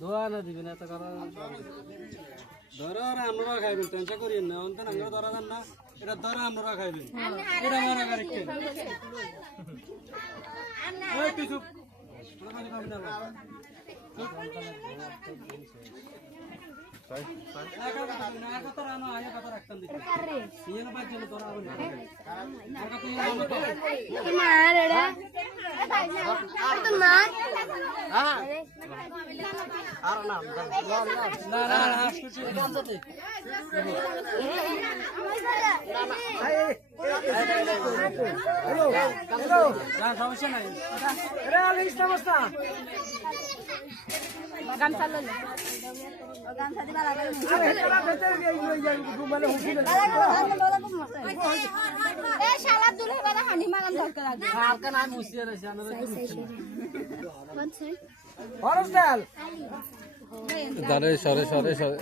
দোয়া না দিবেন এত করা ধরো আর আমরা খাইবেন টেনশন করিয়েন না অন্তন আমরা ধরা যান না এটা ধরো আমরা খাইবেন এটা মারা করে কে ওই পিছু মানে পাবেন না কথা রানো আগে কথা রাখতাম দিতে ইয়েন বাদ জন্য ধরা হবে না মার এডা তো মার হ্যাঁ আর না না না হাসকুচি কাম করতে হ্যালো হ্যালো না সমস্যা নাই এরা আলিস নমস্কার গামছা ললে গামছা দিবা লাগে আরে এটা ভেতরে এই ঘুমালে হুকি না এ শালা দুলে বালা হানি মারান দরকার আছে হালকা না মুছিয়ে রইছে আমরা তো হরস্টাইল দাঁড়ে সরে সরে সরে